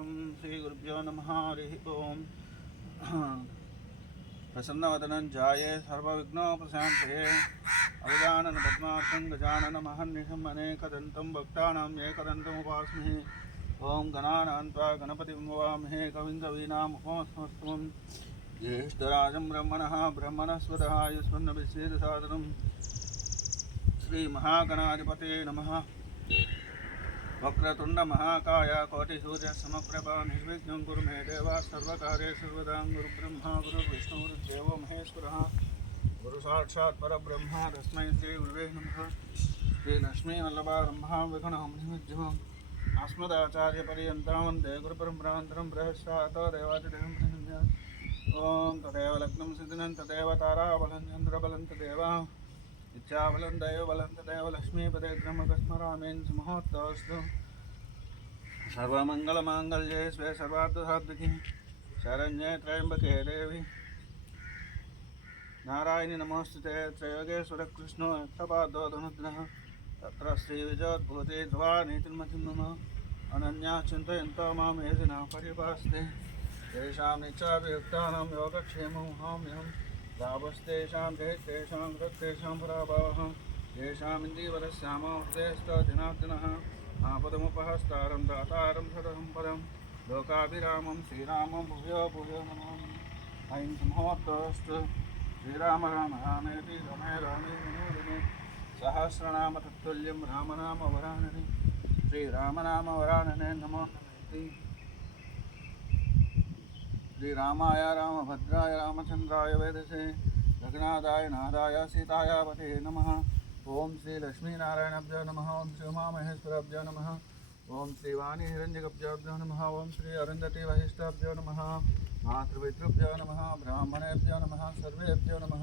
श्रीगुरुभ्यो नमः हरिः ओम् प्रसन्नवदनं ध्याये सर्वविघ्नोपशान्तये अगजानन पद्मार्कं गजाननमहर्निशम् अनेकदन्तं भक्तानां एकदन्तमुपास्महे ॐ गणानां त्वा गणपतिं ववामहे कविं कवीनामुपमस्मस्तुं ज्येष्ठराजं ब्रह्मणस्पतः आयुष्मन्नविच्छेदसादनं श्रीमहागणाधिपते नमः। वक्रतुंड महाकाय कोटिसूर्यसमप्रभा निर्विघ्नं कुरु मे देवा सर्वकार्येषु सर्वदा गुरुब्रह्मा गुरुर्विष्णु गुरुर्देवो महेश्वरः गुरुसाक्षात् परब्रह्म तस्मै श्रीगुरुवे नमः। श्रीलक्ष्मीवल्लभारम्भां विघ्नहंसविद्यमाम् अस्मदाचार्यपर्यन्तां वन्दे गुरुपरम्परान्तरं बृहस्पतिं देवादिदेवं प्रसन्नात् ॐ तदेव लग्नं सिद्धिनं तदेव ताराबलं चन्द्रबलं तदेव इच्छाबलं दैवबलं तदेव लक्ष्मीपदे ग्रमकस्मरामेन सुमुहूर्तोऽस्तु। सर्वमङ्गलमाङ्गल्ये स्वे सर्वार्थसाधिके शरण्ये त्र्यम्बके देवी नारायणि नमोस्तुते त्रयोगेश्वर कृष्णो यत्तपादो धनुद्रः तत्र श्रीविजयोद्भूते ध्रुवानीतिर्मतिं मम अनन्या चिन्तयन्तो मां ये जनाः पर्युपासते तेषां नित्याभियुक्तानां योगक्षेमं हाम्यहम् लाभस्तेषां जयतेषां कृतेषां पराभवः येषामिन्दीवरस्यामो हृदयस्थदिनार्दिनः आपदमुपहस्तारं दातारं सदसम्पदं लोकाभिरामं श्रीरामं भूयो भूयो नमामि। ऐं मुहूर्तोऽस्तु श्रीराम राम रामेति रमे रामे मनोरमे सहस्रनाम तत्तुल्यं रामनाम वरानने श्रीरामनाम वरानने नमो नमः। श्रीरामाय रामभद्राय रामचंद्राय वेदसे रघुनाथाय नाथाय सीताय पते नमः। ओं श्री लक्ष्मीनारायणाभ्यो नमः। ओं श्री उमामहेश्वराभ्यो नमः। ओं श्री वाणी हिरण्यकभ्याभ्यो नमः। ओं श्री अरुन्धती वहिष्ठाभ्यो नमः। मातृपितृभ्यो नमः। ब्राह्मणेभ्यो नमः। सर्वेभ्यो नमः।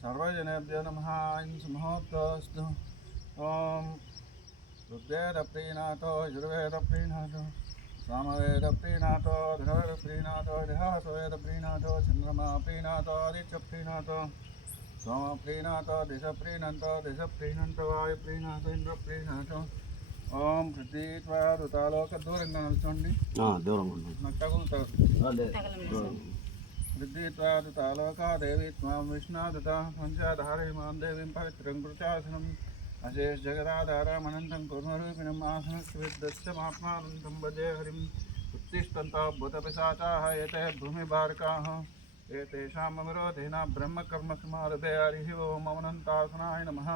सर्वजनेभ्यो नमः। मुहूर्तोऽस्तु। ओं ऋग्वेदप्रीणातो यजुर्वेदप्रीणातो सामवेदप्रीणातो धनुर्वेदप्रीणातो देहासवेदप्रीणातो चन्द्रमाप्रीणातो आदित्यप्रीणातो सोमप्रीणातो दिशप्रीणन्तो वायुप्रीणातो इंद्रप्रीणातो ओं पृथ्वीत्वा ऋतालोक दूరంగా నిల్చోండి నాకు తగులుతారు पृथ्वीत्वा ऋतालोका देवी त्वां विष्णादुता पञ्चाधारयिमां देवीं पवित्रं कृतासनं अशेष जगदाधारमनन्तं कुर्मरूपिणम् आसनस्विद्दस्यमात्मानन्दं भजे हरिं उत्तिष्ठन्तः भूतपिशाचाः एते भूमिभारकाः एतेषाम् अविरोधेन ब्रह्मकर्मसमारभे हरिः ओम् अवनन्तासनाय नमः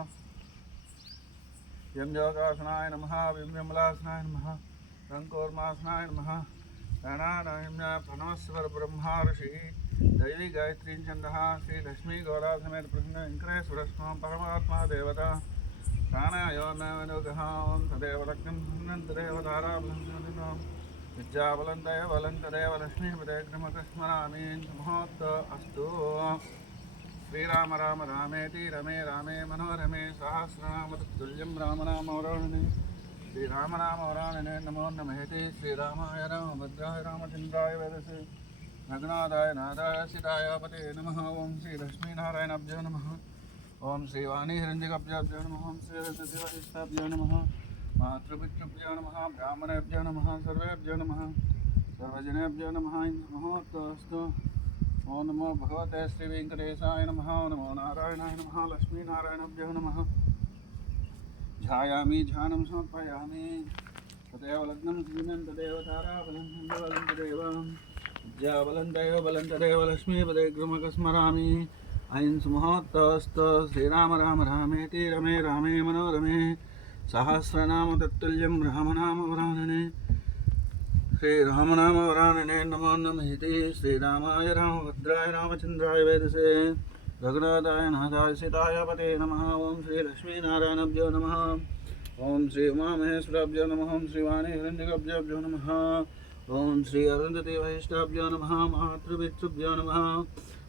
यं योगासनाय नमः विम्यमलासनाय नमः रङ्कोर्मासनाय नमः गणानायम्य प्रणवस्वर ब्रह्मा ऋषिः दैवी गायत्री चन्द्रः श्रीलक्ष्मी गौरा समेत प्रसन्न वेङ्कटेश्वर स्वामी परमात्मा देवता प्राणायामयोगः ओं तदेव लग्नं तदेव ताराबलं विद्याबलं दैवबलं तदेव लक्ष्मीपदे ग्रमकस्मरामि मुहूर्त अस्तु। श्रीराम राम रामेति रमे रामे मनोरमे सहस्रनाम तत्तुल्यं रामनामवरानने श्रीरामनामवरानने नमो नमः। श्रीरामाय रामभद्राय रामचन्द्राय वेदसे रघुनाथाय नाथाय सीताय पते नमः। ओं श्री लक्ष्मीनारायणाभ्यो नमः। ओं श्री वाणी हिरण्यकभ्याभ्यो नमः। ओं श्री अरुन्धतीवहिष्ठाभ्यो नमः। मातृपितृभ्यो नमः। ब्राह्मणेभ्यो नमः। सर्वेभ्यो नमः। सर्वजनेभ्यो नमः। मुहूर्तोऽस्तु। ओं नमो भगवते श्रीवेङ्कटेशाय नमः। नमो नारायणाय नमः। लक्ष्मीनारायणाभ्यो नमः। ध्यायामि ध्यानं समर्पयामि तदेव लग्नं सिद्धिनं तदेव ताराबलं चन्द्रबलं तदेव विद्याबलं दैवबलं तदेव लक्ष्मीपदे ग्रमकस्मरामि। ऐं मुहूर्तोऽस्तु। श्रीराम राम रामेति रमे रामे मनोरमे सहस्रनाम तत्तुल्यं रामनाम वरानने श्रीरामनाम वरानने नमो नमः। श्रीरामाय रामभद्राय रामचन्द्राय वेदसे रघुनाथाय नाथाय सीताय पते नमः। ओं श्री लक्ष्मीनारायणाभ्यो नमः। ओं श्री उमामहेश्वराभ्यो नमः। ओं श्री वाणी हिरण्यकभ्याभ्यो नमः। ओं श्री अरुन्धती वहिष्ठाभ्यो नमः। मातृपितृभ्यो नमः।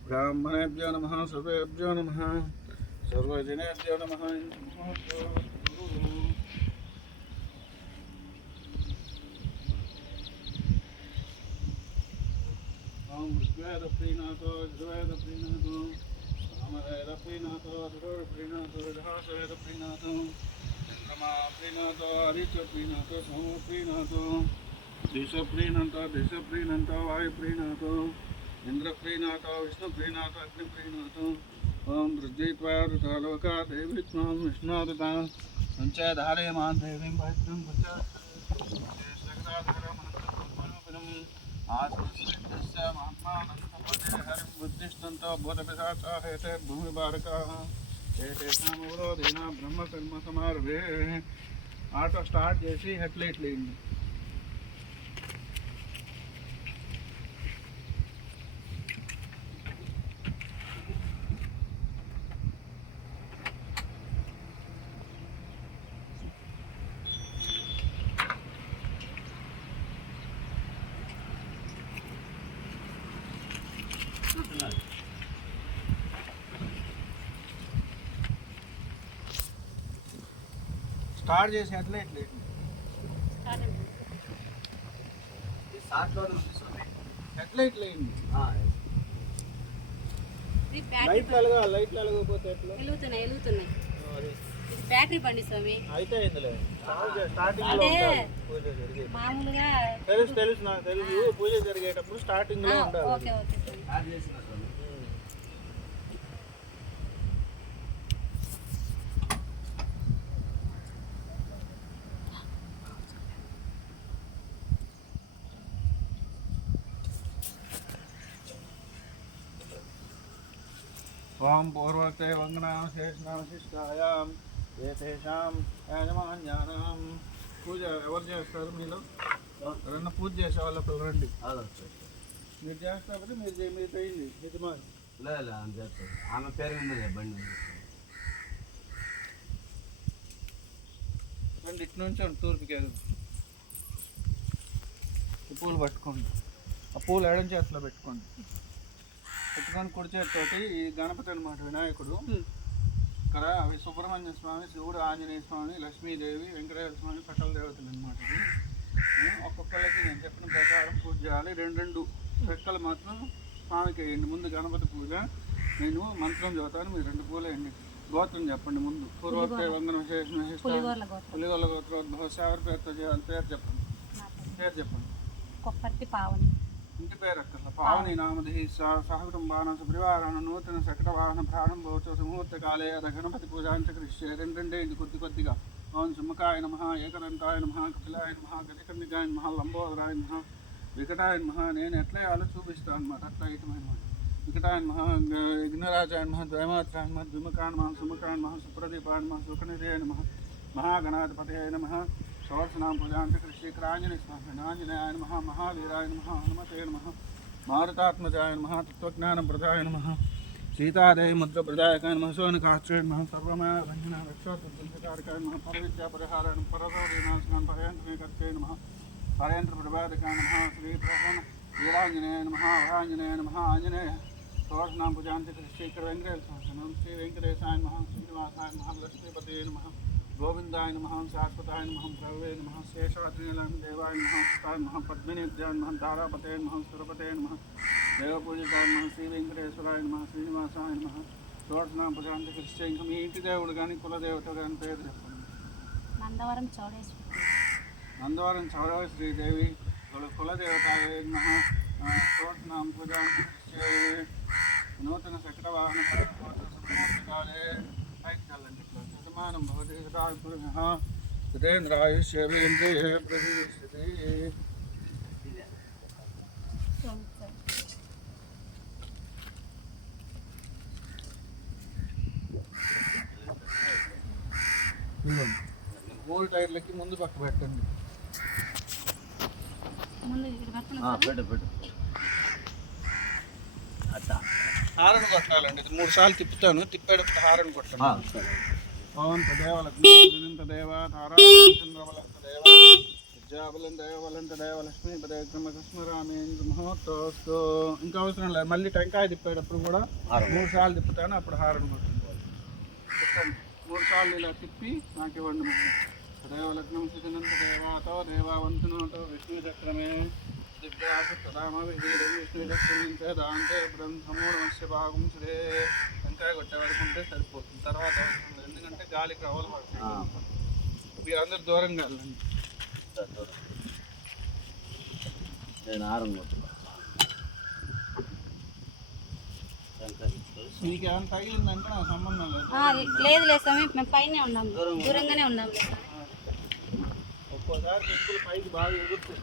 ब्राह्मणेभ्यो नमः। सर्वेभ्यो नमः। सर्वजनेभ्यो नमः। ओं ऋग्वेदप्रीणातो यजुर्वेदप्रीणातो सामवेदप्रीणातो धनुर्वेदप्रीणातो देहासवेदप्रीणातो चन्द्रमाप्रीणातो आदित्यप्रीणातो सोमप्रीणातो दिशप्रीणन्तो वायुप्रीणतो इंद्रप्रीणतो विष्णुप्रीणतो अग्निप्रीणतो ओम रुद्रत्वा ऋतलोका देवी त्वां विष्णुरुता पंचधारे मां देवीं भद्रं भुजसकराधरमनन्तपुरपदम् आसुरस्य महात्मानन्तपदे हरिं बुद्धिष्ठन्तो बोधपिशाचा हेते भूमिभारकाः हेतेषामवरोधेन ब्रह्मकर्म समारभे ఆటో స్టార్ట్ చేసి హెడ్లైట్ లేండి. స్టార్ట్ చేసి హెడ్లైట్ లేండి. హెడ్లైట్ లేండి. లైట్లు వెలగకపోతే ఎట్లా? వెలుగుతున్నాయి. బ్యాటరీ బండి స్వామి. అయితే ఇందులో స్టార్టింగ్ లో మామూలుగా తెలుసు నాకు తెలుసు. పూజ జరిగేటప్పుడు స్టార్టింగ్ లో ఉండాలి. ఓకే ఓకే ఓం పూర్వతే వందనాశేషనాశిష్టాయాం ఏతేషాం యాజమాన్యానాం. పూజ ఎవరు చేస్తారు? మీలో ఎవరన్నా పూజ చేసే వాళ్ళకి రండి. మీరు చేస్తారంటే మీరు చేయండి. యజమాని ఆమె పేరు మీద బండి రండి. ఇటు నుంచి తూర్పుకి పూలు పట్టుకోండి. ఆ పూలు ఎడం చేతిలో పెట్టుకోండి. పెట్టుకొని కుడి చేతితోటి ఈ గణపతి అనమాట, వినాయకుడు. ఇక్కడ అవి సుబ్రహ్మణ్య స్వామి, శివుడు, ఆంజనేయ స్వామి, లక్ష్మీదేవి, వెంకటేశ్వర స్వామి సకల దేవతలు అనమాట. ఇది ఒక్కొక్కరికి నేను చెప్పిన ప్రకారం పూజ చేయాలి. రెండు రెక్కలు మాత్రం స్వామికి వేయండి. ముందు గణపతి పూజ నేను మంత్రం చదువుతాను, మీరు 2 పూలు వేయండి. గోత్రం చెప్పండి ముందు. పూర్వోక్త వందన పులిగొల్ల గోత్రోద్భవ ఎవరి పేరుతో చేయాలి? పేరు చెప్పండి. కొప్పర్తి పావని. ఇంటి పేరు అక్కడ పావని నామధి సహకుటుంబాన సుపరివారాన నూతన శకటవాహన ప్రారంభోత్సవ ముహూర్తకాలే గణపతి పూజాంచ కృష్య. రెండే ఇది కొద్దిగా. ఓం సుముఖాయ నమః, ఏకదంతాయ నమః, కపిలాయ నమః, గజకర్ణికాయ నమః, లంబోదరాయ నమః, వికటాయ నమః. నేను ఎట్లా వేయాలో చూపిస్తాను అనమాట. అట్లా ఐటమైన వికటాయ నమః, విఘ్నరాజాయ నమః, ద్వైమాత్రాయ నమః, ద్విముఖాయ నమః, సుముఖాయ నమః, సుప్రదీపాయ నమః, సుఖనిధయాయ నమః, మహాగణాధిపతయ నమః. షోడశనామ పూజాంచ కృష్యీకరాంజనేయ స్వామి ఆంజనేయాయ నమః, మహావీరాయ నమః, హనుమతే నమః, మారుతాత్మజాయ నమః, తత్వజ్ఞానప్రదాయ నమః, సీతాదేవి ముద్రప్రదాయకాయ నమః, సోనికాశ్రయ నమః, సర్వమయ రంజన రక్షాకారకాయ నమః, పరవిద్యా పరిహారాయ నమః, పరదోదీనాశనాన్ పరయంత్రమేకర్తయ నమః, పరయంత్ర ప్రభాదకాయ నమః, శ్రీ ప్రసన్న వీరాంజనేయ నమః, వరాంజనేయ నమః, ఆంజనేయ. షోడశనామ పూజాంచ కృష్యీకర వెంకటేశ్వర స్వామి శ్రీ వెంకటేశాయ నమః, శ్రీనివాసాయ నమః, లక్ష్మీపతయే నమః, గోవిందాయ నమః, శాశ్వతాయ నమః, ప్రవే నమః, శేషాద్రిలాం దేవాయ నమః, సుతాయ నమః, పద్మినిద్యాయ నమః, తారాపతే నమః, సురపతే నమః, దేవపూజితాయ నమః, శ్రీ వెంకటేశ్వరాయ నమః, శ్రీనివాసాయ నమః. షోడశనామ పూజాంచ కృష్య. ఇంకా మీ ఇంటి దేవుడు కానీ కులదేవత కానీ పేరు చెప్పండి. నందవరం చౌడేశ్వరి శ్రీదేవి కులదేవతాయ నమః. షోడశనామ పూజాంచ కృష్య. నూతన శకటవాహన కాలే ఐక్యాలండి. శతమానం భవతి పురుషः జితేంద్రాయుష్యేంద్రియే ప్రతిష్టతి. గోల్ టైర్లకి ముందు పక్క పెట్టండి. పెట్టు హారన్ కొట్టాలండి. ఇది 3 సార్లు తిప్పుతాను. తిప్పేటప్పుడు హారన్ కొట్టండి. ఓం తదేవ లక్ష్మీదేవ తారాచంద్రవలంతదేవ విద్యాబలంతదేవ లక్ష్మీ పదేక్రమకృష్ణరామేంద్ర మహోత్సవస్తు. ఇంకా అవసరం లేదు. మళ్ళీ టెంకాయ తిప్పేటప్పుడు కూడా 3 సార్లు తిప్పుతాను. అప్పుడు హారన్ కొట్టండి. 3 సార్లు ఇలా తిప్పి నాకు ఇవ్వండి. తదేవ లగ్నం సుజనంత దేవాతో దేవావంతునోతో విష్ణుచక్రమే విష్ణుచక్రమించే దాంతే బ్రహ్మోణమస్య భాగం శ్రే. టెంకాయ కొట్టేవాడికి ఉంటే సరిపోతుంది. తర్వాత అవసరం లేదు. ఎందుకంటే గాలికి రవ్వలు పడుతుంది. మీరందరూ దూరంగా వెళ్ళండి. నేను ఆరం కొట్టుకో నీకు ఏమైనా తగిలిందంటే నాకు సంబంధం లేదు. లేదు లేదు స్వామి, మేము పైనే ఉన్నాము, దూరంగానే ఉన్నాము. ఒక్కోసారి పెంకులు పైకి బాగా ఎగురుతాయి,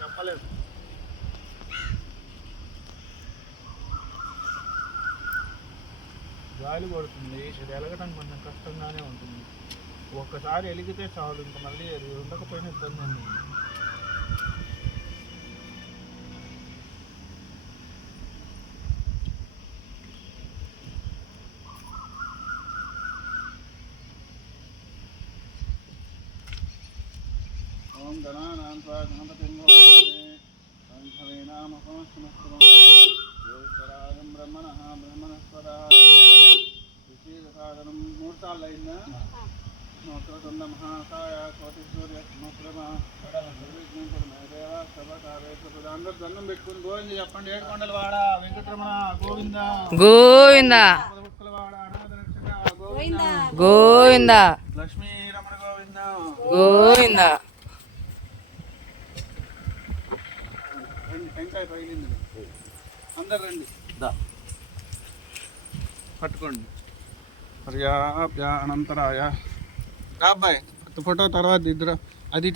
చెప్పలేదు. గాలి కొడుతుంది, ఇది ఎలగడం కొంచెం కష్టంగానే ఉంటుంది. ఒక్కసారి ఎలిగితే చాలు, ఇంకా మళ్ళీ అది ఉండకపోయినా ఇబ్బంది ఉంది. ఓం గణానాం త్వా గణపతిం భవే నామకమస్తమస్తమం యోగరాజం బ్రహ్మణః బ్రహ్మణస్పదాః విశేషసాధనం 3 సార్లు అయిందా? మోత్రతుండ మహాకాయ కోటి సూర్య సమప్రభ మేదేవ సభకావేశ్వర. అందరూ దండం పెట్టుకుని గోవింద చెప్పండి. ఏడుకొండలవాడ వెంకటరమణ గోవింద గోవింద వాడ అనాథ రక్షక గోవింద గోవింద లక్ష్మీ రమణ గోవింద గోవింద. రండి, టెంకాయ పగిలింది. అందరు రండి, పట్టుకోండి. అనంతరాయ అబ్బాయి ఫోటో తర్వాత ఇద్దరు అది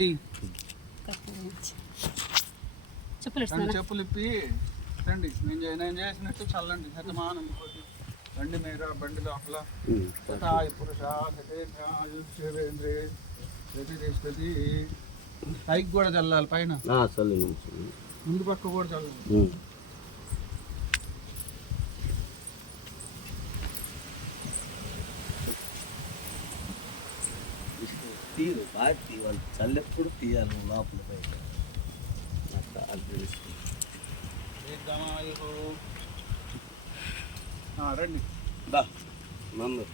చెప్పులు రెండు చెప్పులు ఇప్పి రండి. నేను చేసినట్టు చల్లండి. శతమానం రండి మీరు బండి లోపల శతాయ పురుష శతేంద్రే ప్రతి పైకి కూడా చల్లాలి, పైన ముందు పక్క కూడా చల్లాలి. తీరు బాగా తీయాలి, చల్లెప్పుడు తీయాలి లోపల బయట అట్లా అది తెలుస్తుంది. రండి నందు